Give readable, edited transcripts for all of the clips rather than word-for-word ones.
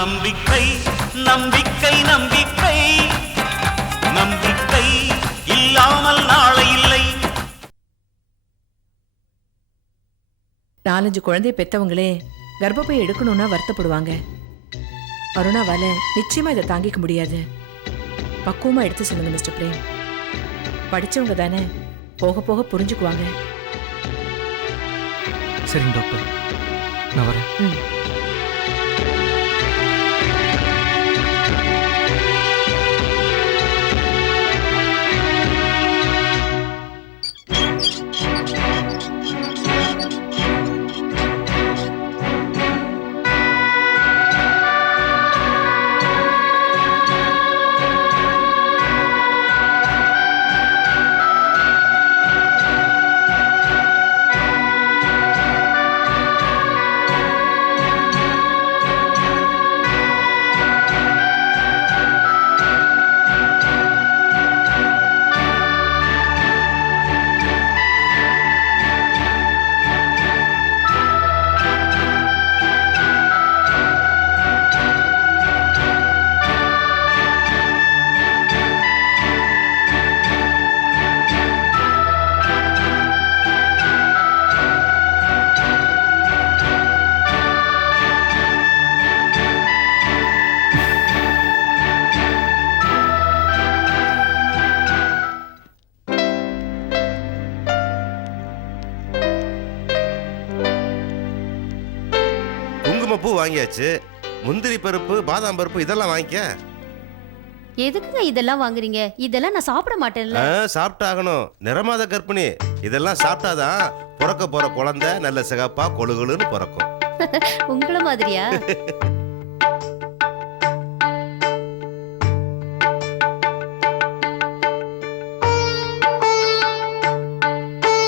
நம்பிக்கை நம்பிக்கை நம்பிக்கை நம்பிக்கை இல்லாமல் நாளை இல்லை. 4-5 குழந்தைய பெத்தவங்களே கர்ப்பப்பை எடுக்கணும்னா வருத்தப்படுவாங்க. அருணாவால நிச்சயமா இதை தாங்கிக்க முடியாது. பக்குவமா எடுத்து சொல்லுங்க மிஸ்டர் பிரேம். படிச்சவங்க தானே, போக போக புரிஞ்சுக்குவாங்க. சரிங்க டாக்டர், நான் வரேன். பூ வாங்கியாச்சு, முந்திரி பருப்பு பாதாம் பருப்பு இதெல்லாம் வாங்கிக்க. எதுக்குங்க இதெல்லாம் வாங்குறீங்க? இதெல்லாம் நான் சாப்பிட மாட்டேன்ல. சாப்பிட்டாகணும், நிறமாத கர்ப்பிணி. இதெல்லாம் சாப்பிட்டாதான் பிறக்க போற குழந்தை நல்ல சிகப்பா கொழுகுலுன்னு பிறக்கும். உங்கள மாதிரியா?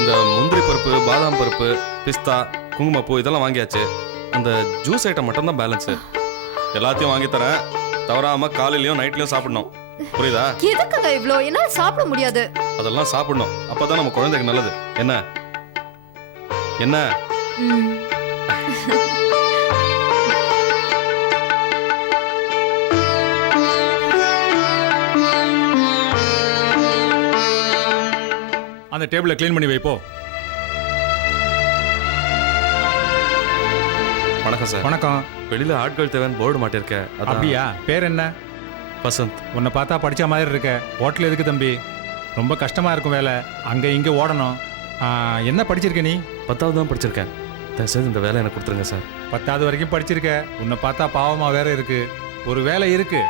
இந்த முந்திரி பருப்பு பாதாம் பருப்பு பிஸ்தா குங்குமப்பூ இதெல்லாம் வாங்கியாச்சு. அந்த ஜூஸ் ஐட்டம் மட்டும் தான் பேலன்ஸ். எல்லாத்தையும் வாங்கி தரேன், தவறாம காலையிலயும் நைட்லயும் சாப்பிடணும். புரியுதா? எதுக்குங்க இவ்ளோ? என்ன சாப்பிட முடியாது. அதெல்லாம் சாப்பிடணும், அப்பதான் நம்ம குழந்தைக்கு நல்லது. என்ன என்ன அந்த டேபிளை க்ளீன் பண்ணி வைப்போ. வணக்கம் சார். வணக்கம். வெளியில ஆட்கள் தேவைன்னு போர்டு மாட்டிருக்கேன். அப்படியா? பேர் என்ன? வசந்த். உன்னை பார்த்தா படிச்ச மாதிரி இருக்க. ஹோட்டல் எதுக்கு தம்பி? ரொம்ப கஷ்டமா இருக்கும் வேலை, அங்க இங்க ஓடணும். என்ன படிச்சிருக்க நீ? 10வது தான் படிச்சிருக்கேன். தயவுசெய்து இந்த வேலை எனக்கு கொடுத்துருங்க சார். 10வது வரைக்கும் படிச்சிருக்க. உன்னை பார்த்தா பாவமா வேற இருக்கு. ஒரு வேலை இருக்கு,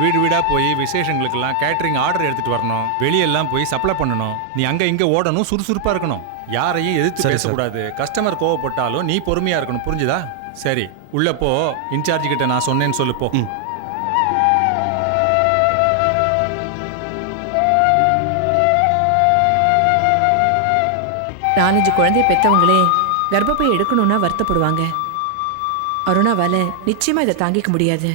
வீடு வீடா போய் விசேஷங்களுக்கெல்லாம் கேட்டரிங் ஆர்டர் எடுத்துட்டு வரணும், வெளியெல்லாம் போய் சப்ளை பண்ணணும். நீ அங்க இங்க ஓடணும், சுறுசுறுப்பா இருக்கணும், யாரையும் எதிர்த்து பேசக்கூடாது. கஸ்டமர் கோவப்பட்டாலும் நீ பொறுமையா இருக்கணும். புரிஞ்சுதா? சரி, உள்ள போ. இன்சார்ஜ் கிட்ட நான் சொன்னேன்னு சொல்லு போ. 4-5 குழந்தைய பெத்தவங்களே கர்ப்பப்பை எடுக்கணும்னா வருத்தப்படுவாங்க. அருணாவால நிச்சயமா இதை தாங்கிக்க முடியாது.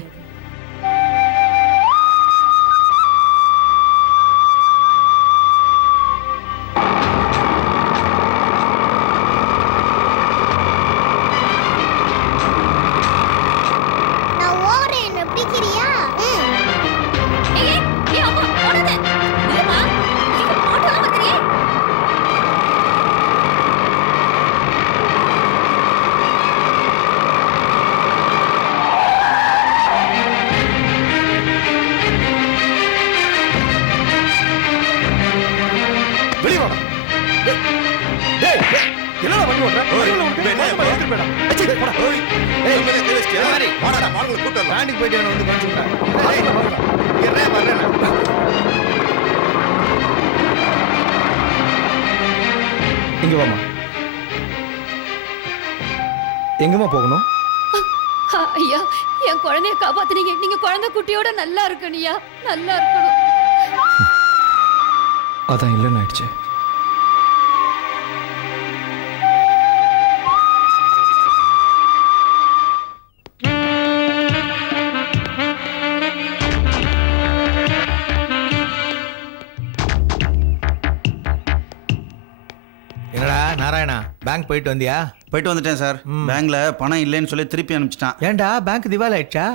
இங்க வாமா. எங்கம்மா போகணும்? ஐயா, என் குழந்தைய காப்பாத்துனீங்க. நீங்க குழந்தை குட்டியோட நல்லா இருக்கணும்யா, நல்லா இருக்கணும். அதான் இல்லைன்னு ஆயிடுச்சு. நாராயணா, பேங்க் போயிட்டு வந்தியா? போயிட்டு வந்துட்டேன் சார். பேங்க்ல பணம் இல்லைன்னு சொல்லி திருப்பி அனுப்பிச்சிட்டான். ஏன்டா, பேங்க் திவால் ஆயிடுச்சா?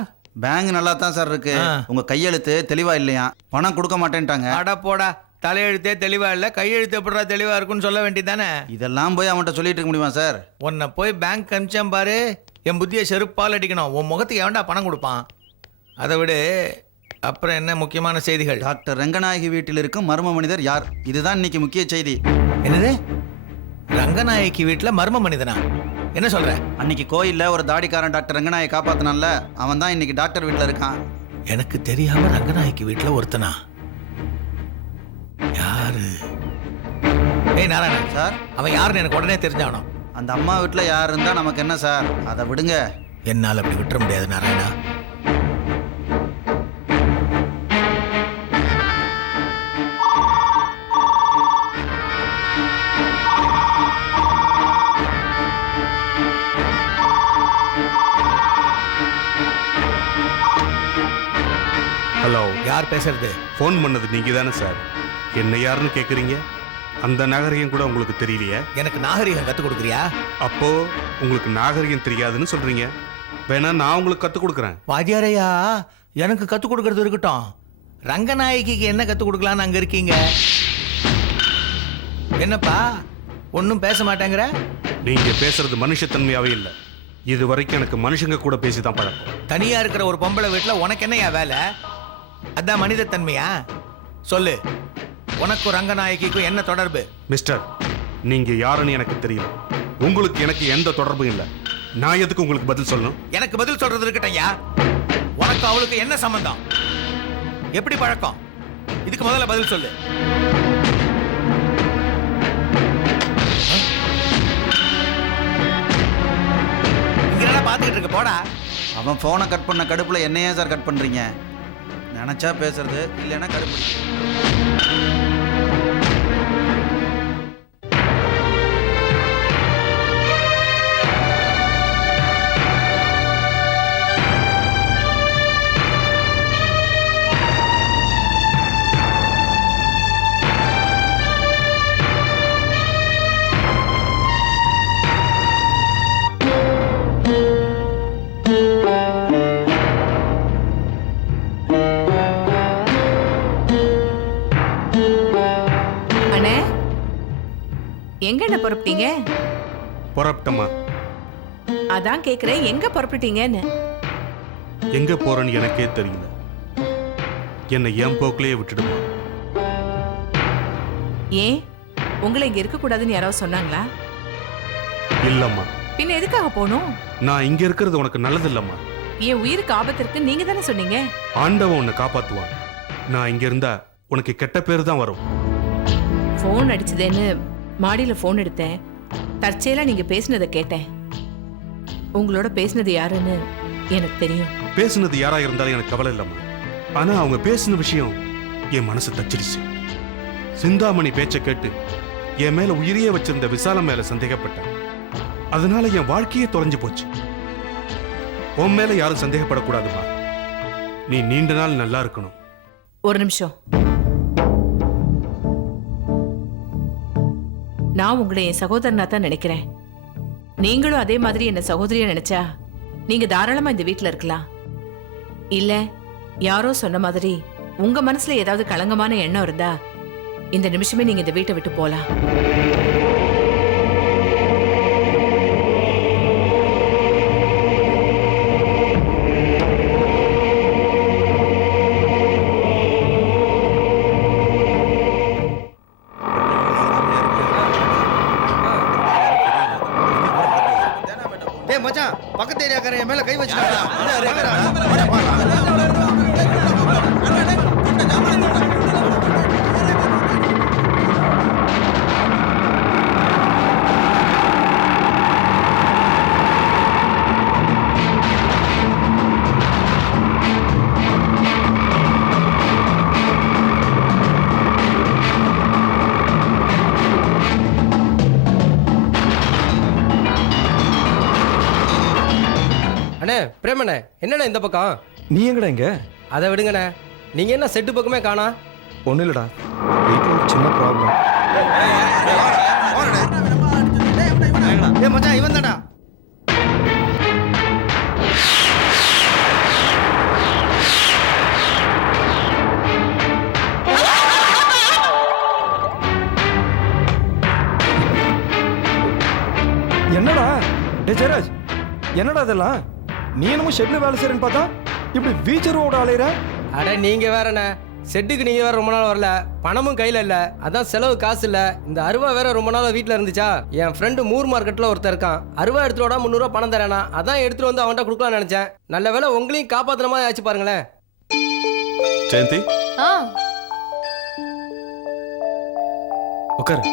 பேங்க் நல்லா தான் சார் இருக்கு. ஆ. உங்க கையெழுத்து தெளிவா இல்லையா, பணம் கொடுக்க மாட்டேன்ட்டாங்க. அட போடா, தலையெழுத்தே தெளிவா இல்ல, கையெழுத்து எப்படா தெளிவா இருக்குன்னு சொல்ல வேண்டியதானே. இதெல்லாம் போய் அவன்கிட்ட சொல்லிட்டு இருக்க முடியுமா சார்? உன்னை போய் பேங்க் அனுப்பிச்சேன் பாரு, என் புத்தியை செருப்பால் அடிக்கணும். உன் முகத்துக்கு எவன்டா பணம் கொடுப்பான்? அதை விட அப்புறம் என்ன முக்கியமான செய்திகள்? டாக்டர் ரங்கநாயகி வீட்டில் இருக்கும் மர்ம மனிதர் யார்? இதுதான் இன்னைக்கு முக்கிய செய்தி. என்னது, ரங்கநாயகி வீட்டில் மர்ம மனிதனா? என்ன சொல்ற? அன்னைக்கு கோயில்ல ஒரு தாடிக்காரன் டாக்டர் ரங்கநாயகி காப்பாத்தினான்ல, அவன் தான் இன்னைக்கு டாக்டர் வீட்டில் இருக்கான். எனக்கு தெரியாம ரங்கநாயகி வீட்டில் ஒருத்தனா? யாரு? ஏய் நாராயணன் சார், அவன் யாருன்னு எனக்கு உடனே தெரிஞ்சாகணும். அந்த அம்மா வீட்டில் யார் இருந்தா நமக்கு என்ன சார்? அதை விடுங்க. என்னால் அப்படி விட்டுற முடியாது நாராயணா. ஹலோ, யார் பேசுறது? ஃபோன் பண்ணது நீங்க தானே சார்? என்ன யாருன்னு கேட்குறீங்க? அந்த நாகரிகம் கூட உங்களுக்கு தெரியலையா? எனக்கு நாகரிகம் கற்றுக் கொடுக்குறியா? அப்போ உங்களுக்கு நாகரிகம் தெரியாதுன்னு சொல்றீங்க. வேணா நான் உங்களுக்கு கற்றுக் கொடுக்குறேன். வாத்தியாரையா, எனக்கு கற்றுக் கொடுக்கறது இருக்கட்டும், ரங்கநாயகிக்கு என்ன கற்றுக் கொடுக்கலான்னு அங்கே இருக்கீங்க. என்னப்பா ஒன்றும் பேச மாட்டேங்கிற? நீங்க பேசுறது மனுஷத்தன்மையாவே இல்லை. இது வரைக்கும் எனக்கு மனுஷங்க கூட பேசி தான் பழக்கம். தனியாக இருக்கிற ஒரு பொம்பளை வீட்டில் உனக்கு என்னையா வேலை? அதான் மனிதத்தன்மையா? சொல்லு, உனக்கும் ரங்கநாயகிக்கும் என்ன தொடர்பு? மிஸ்டர், நீங்க யாருன்னு எனக்கு தெரியும். உங்களுக்கு எனக்கு எந்த தொடர்பும் இல்லை. நான் எதுக்கு உங்களுக்கு பதில் சொல்லணும்? எனக்கு பதில் சொல்றது இருக்கட்டையா. உனக்கு அவளுக்கு என்ன சம்பந்தம்? எப்படி பழக்கம்? இதுக்கு முதல்ல பதில் சொல்லு. இங்க என்ன பார்த்துக்கிட்டு இருக்க? போடா. அவன் போனை கட் பண்ண கடுப்புல என்னையே சார் கட் பண்றீங்க? நினைச்சா பேசுறது, இல்லைன்னா கடுப்பு. அண்ணே, எங்க என்ன புறப்பட்டீங்க? புறப்பட்டமா? அதான் கேக்குறேன், எங்க புறப்பட்டீங்கன்னு. எங்க போறேன்னு எனக்கே தெரியல. என்னை என் போக்கிலேயே விட்டுடுமா? ஏன், உங்களை இங்க இருக்க கூடாதுன்னு யாராவது சொன்னாங்களா? இல்லம்மா, பின்ன எதுக்காக போகணும்? நான் இங்க இருக்கிறது உனக்கு நல்லது இல்லம்மா. என் உயிருக்கு ஆபத்து இருக்கு நீங்க தானே சொன்னீங்க. ஆண்டவன் உன்னை காப்பாத்துவான். நான் இங்க இருந்தா உனக்கு கெட்ட பேர் தான் வரும். போன் அடிச்சதேன்னு மாடியில போன் எடுத்தேன். தற்செயலா நீங்க பேசினதை கேட்டேன். உங்களோட பேசினது யாருன்னு எனக்கு தெரியும். பேசுனது யாரா இருந்தாலும் எனக்கு கவலை இல்லம்மா. ஆனா அவங்க பேசின விஷயம் என் மனசு தச்சிருச்சு. சிந்தாமணி பேச்சை கேட்டு என் மேல உயிரியே வச்சிருந்த விசாலம் மேல சந்தேகப்பட்டேன். அதனால என் வாழ்க்கையே தொலைஞ்சு போச்சு. உன் மேல யாரும் சந்தேகப்படக்கூடாதுமா. நீ நீண்ட நாள் நல்லா இருக்கணும். ஒரு நிமிஷம். நான் உங்களை என் சகோதரனா தான் நினைக்கிறேன். நீங்களும் அதே மாதிரி என்ன சகோதரியா நினைச்சா நீங்க தாராளமா இந்த வீட்டுல இருக்கலாம். இல்ல யாரோ சொன்ன மாதிரி உங்க மனசுல ஏதாவது களங்கமான எண்ணம் இருந்தா இந்த நிமிஷமே நீங்க இந்த வீட்டை விட்டு போலாம். மச்சான், பக்கத்து ஏரியாக்காரன் என் மேல கை வச்சு. பிரேமண்ணே, என்னண்ணே இந்த பக்கம்? நீ எங்கடா இங்க? அதை விடுங்கண்ணே, நீங்க என்ன செட்டு பக்கமே காணா? ஒன்றும் இல்லடா, வீட்டில் ஒரு சின்ன ப்ராப்ளம். மச்சான், இவன் தான்டா. என்னடா டே ஜெயராஜ், என்னடா இதெல்லாம்? நீ என்னமோ ஷெட்ல வேலை செய்யறேன்னு பார்த்தா இப்படி வீச்சரோட அலையிற. அட நீங்க வேறண்ணே, செட்டுக்கு நீங்க வேற ரொம்ப நாள் வரல, பணமும் கையில இல்ல, அதான் செலவு காசு இல்ல. இந்த அருவா வேற ரொம்ப நாள் வீட்ல இருந்துச்சா. என் ஃப்ரெண்டு மூர் மார்க்கெட்ல ஒருத்தர் இருக்கான், அருவா எடுத்துட்டு வாடா 300 ரூபா பணம் தரேனா, அதான் எடுத்துட்டு வந்து அவன்கிட்ட கொடுக்கலாம்னு நினைச்சேன். நல்ல வேளை உங்களையும் காப்பாத்துற மாதிரி ஆச்சு பாருங்களேன். ஜெயந்தி உட்காரு.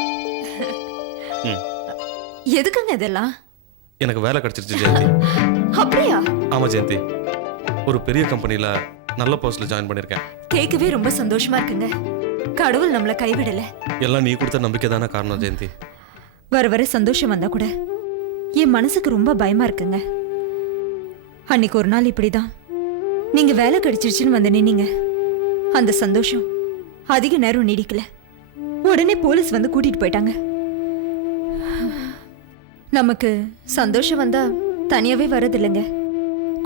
எதுக்குங்க இதெல்லாம்? எனக்கு வேலை கிடைச்சிருச்சு ஜெயந்தி. அப்படியா? ஆமா ஜெயந்தி, ஒரு பெரிய கம்பெனில நல்ல போஸ்ட்ல ஜாயின் பண்ணிருக்கேன். கேட்கவே ரொம்ப சந்தோஷமா இருக்குங்க. கடவுள் நம்மள கைவிடல. எல்லாம் நீ கொடுத்த நம்பிக்கை தானே காரணம் ஜெயந்தி. வர வர சந்தோஷம் வந்தா கூட என் மனசுக்கு ரொம்ப பயமா இருக்குங்க. அன்னைக்கு ஒரு நாள் இப்படிதான் நீங்க வேலை கிடைச்சிருச்சுன்னு வந்து நின்னீங்க. அந்த சந்தோஷம் அதிக நேரம் நீடிக்கல. உடனே போலீஸ் வந்து கூட்டிட்டு போயிட்டாங்க. நமக்கு சந்தோஷம் வந்தா தனியாவே வரது இல்லைங்க,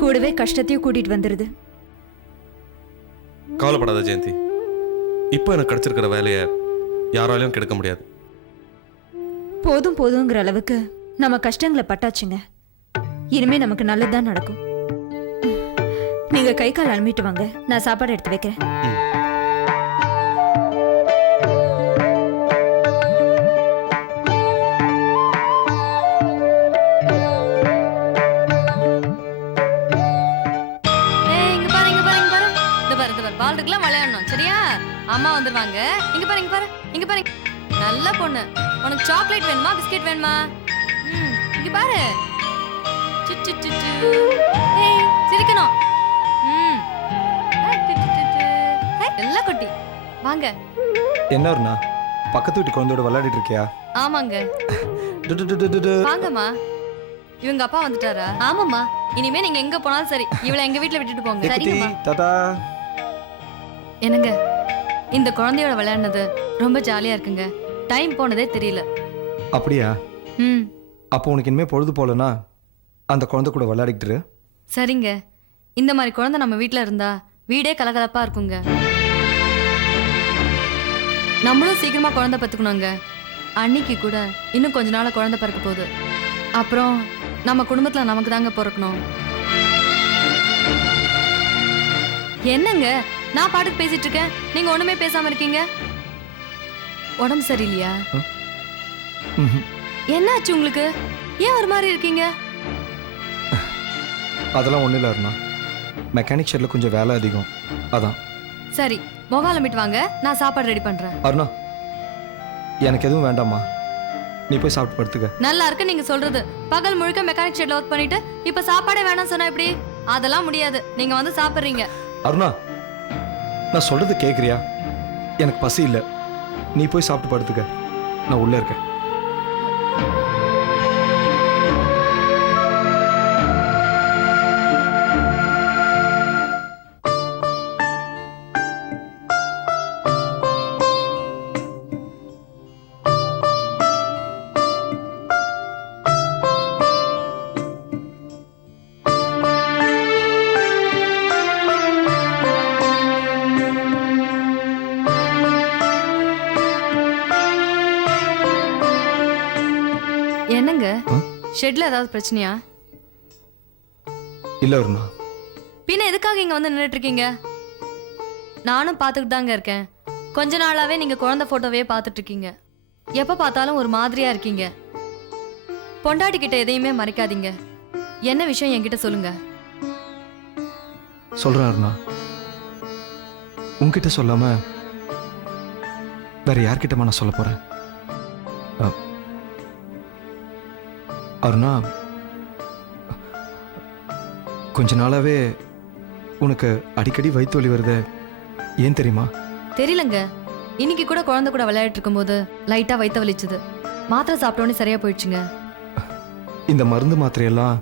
கூடவே கஷ்டத்தையும் கூட்டிட்டு வந்துருது. கவலைப்படாத ஜெயந்தி, இப்போ எனக்கு கிடைச்சிருக்கிற வேலையை யாராலையும் கெடுக்க முடியாது. போதும் போதுங்கிற அளவுக்கு நம்ம கஷ்டங்களை பட்டாச்சுங்க. இனிமே நமக்கு நல்லதுதான் நடக்கும். நீங்க கை கால் அலம்பிட்டு வாங்க, நான் சாப்பாடு எடுத்து வைக்கிறேன். அம்மா வந்துருவாங்க. இங்க பாரு இங்க பாரு இங்க பாரு. நல்ல பொண்ணு. உனக்கு சாக்லேட் வேணுமா பிஸ்கட் வேணுமா? இங்க பாரு. ஏய் சிரிக்கணும். நல்ல குட்டி. வாங்க. என்ன அருணா, பக்கத்து வீட்டு குழந்தையோட விளையாடிட்டு இருக்கியா? ஆமாங்க. வாங்கம்மா. இவங்க அப்பா வந்துட்டாரா? ஆமாம்மா. இனிமே நீங்க எங்க போனாலும் சரி, இவளை எங்க வீட்ல விட்டுட்டு போங்க. சரிங்கம்மா. டாடா. என்னங்க, இந்த குழந்தையோட விளையாடுனது ரொம்ப ஜாலியா இருக்குங்க. டைம் போனதே தெரியல. அப்படியா? அப்போ உனக்கு இனிமே பொழுது போலனா அந்த குழந்தை கூட விளையாடிக்கிட்டு. சரிங்க. இந்த மாதிரி குழந்தை நம்ம வீட்ல இருந்தா வீடே கலகலப்பா இருக்குங்க. நம்மளும் சீக்கிரமா குழந்தை பெத்துக்கணுங்க. அன்னைக்கு கூட இன்னும் கொஞ்ச நாள் குழந்தை பிறக்க போகுது. அப்புறம் நம்ம குடும்பத்துல நமக்கு தாங்க பிறக்கணும். என்னங்க, நான் பாட்டுக்கு பேசிட்டு இருக்கேன், நீங்க ஒண்ணுமே பேசாம இருக்கீங்க. உடம்பு சரியில்லையா? என்னாச்சு உங்களுக்கு? ஏன் ஒரு மாதிரி இருக்கீங்க? அதெல்லாம் ஒண்ணு இல்ல அருணா, மெக்கானிக் ஷெட்ல கொஞ்சம் வேலை அதிகம், அதான். சரி, முகாலமிட்டு வாங்க, நான் சாப்பாடு ரெடி பண்றேன். அருணா, எனக்கு எதுவும் வேண்டாம்மா, நீ போய் சாப்பிட்டு படுத்துக்க. நல்லா இருக்கு நீங்க சொல்றது. பகல் முழுக்க மெக்கானிக் ஷெட்ல ஒர்க் பண்ணிட்டு இப்ப சாப்பாடே வேணாம் சொன்னா எப்படி? அதெல்லாம் முடியாது, நீங்க வந்து சாப்பிடுறீங்க. அருணா, நான் சொல்றது கேக்குறியா? எனக்கு பசி இல்லை, நீ போய் சாப்பிட்டு படுத்துக்க, நான் உள்ள இருக்கேன். என்னங்க, ஷெட்ல ஏதாவது பிரச்சனையா? இல்ல அருணா. பின்ன எதுக்காக இங்க வந்து நின்னுட்டு இருக்கீங்க? நானும் பாத்துக்கிட்டு தாங்க இருக்கேன். கொஞ்ச நாளாவே நீங்க குழந்தை போட்டோவே பாத்துட்டு இருக்கீங்க. எப்ப பார்த்தாலும் ஒரு மாதிரியா இருக்கீங்க. பொண்டாட்டி கிட்ட எதையுமே மறைக்காதீங்க. என்ன விஷயம் என்கிட்ட சொல்லுங்க. சொல்றேன் அருணா, உன்கிட்ட சொல்லாம வேற யார்கிட்டமா நான் சொல்ல போறேன்? அருணா, கொஞ்ச நாளாவே உனக்கு அடிக்கடி வயிற்று வலி வருது, ஏன் தெரியுமா? தெரியலங்க, இன்னைக்கு கூட குழந்தை கூட விளையாடிட்டு இருக்கும்போது லைட்டா வயிற்று வலிச்சுது. மாத்திரை சாப்பிட்டோன்னே சரியா போயிடுச்சுங்க. இந்த மருந்து மாத்திரையெல்லாம்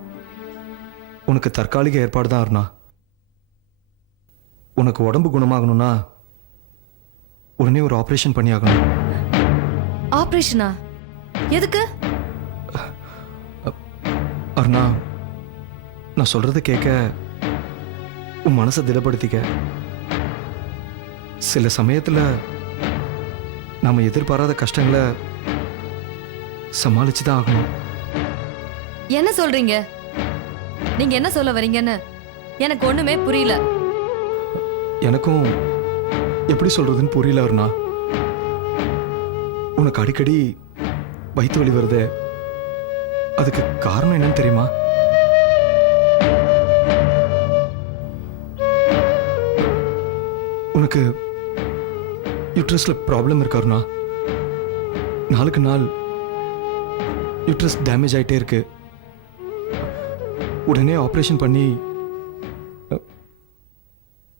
உனக்கு தற்காலிக ஏற்பாடு தான் அருணா. உனக்கு உடம்பு குணமாகணும்னா உடனே ஒரு ஆபரேஷன் பண்ணி ஆகணும். ஆபரேஷனா? எதுக்கு? அருணா, நான் சொல்றதை கேட்க உன் மனசை திடப்படுத்திக்க. சில சமயத்துல நாம எதிர்பாராத கஷ்டங்களை சமாளிச்சுதான் ஆகணும். என்ன சொல்றீங்க? நீங்க என்ன சொல்ல வரீங்கன்னு எனக்கு ஒண்ணுமே புரியல. எனக்கும் எப்படி சொல்றதுன்னு புரியல அருணா. உனக்கு அடிக்கடி வயிற்று வலி வருது, அதுக்கு காரணம் என்னன்னு தெரியுமா? உனக்கு யூட்ரஸ்ல ப்ராப்ளம் இருக்கு அருணா. நாளுக்கு நாள் யூட்ரஸ் டேமேஜ் ஆயிட்டே இருக்கு. உடனே ஆப்ரேஷன் பண்ணி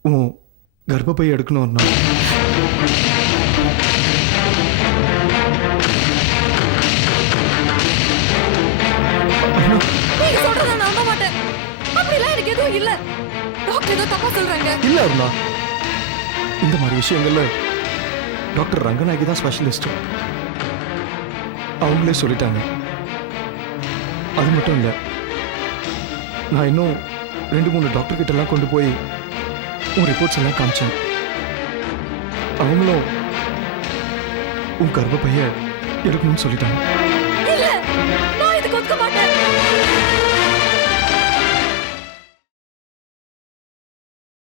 உன் கர்ப்பப்பை எடுக்கணும் அருணா. நீங்க சொல்றத நான் நம்ப மாட்டேன். அப்படிலாம் எனக்கு எதுவும் இல்ல. டாக்டர் ஏதோ தப்பா சொல்றாங்க. இல்ல அருணா, இந்த மாதிரி விஷயங்கள்ல டாக்டர் ரங்கநாயகி தான் ஸ்பெஷலிஸ்ட். அவங்களே சொல்லிட்டாங்க. அது மட்டும் இல்ல, நான் இன்னும் 2-3 டாக்டர் கிட்ட எல்லாம் கொண்டு போய் உன் ரிப்போர்ட்ஸ் எல்லாம் காமிச்சேன். அவங்களும் உன் கர்ப்பப்பைய எடுக்கணும்னு சொல்லிட்டாங்க. இல்ல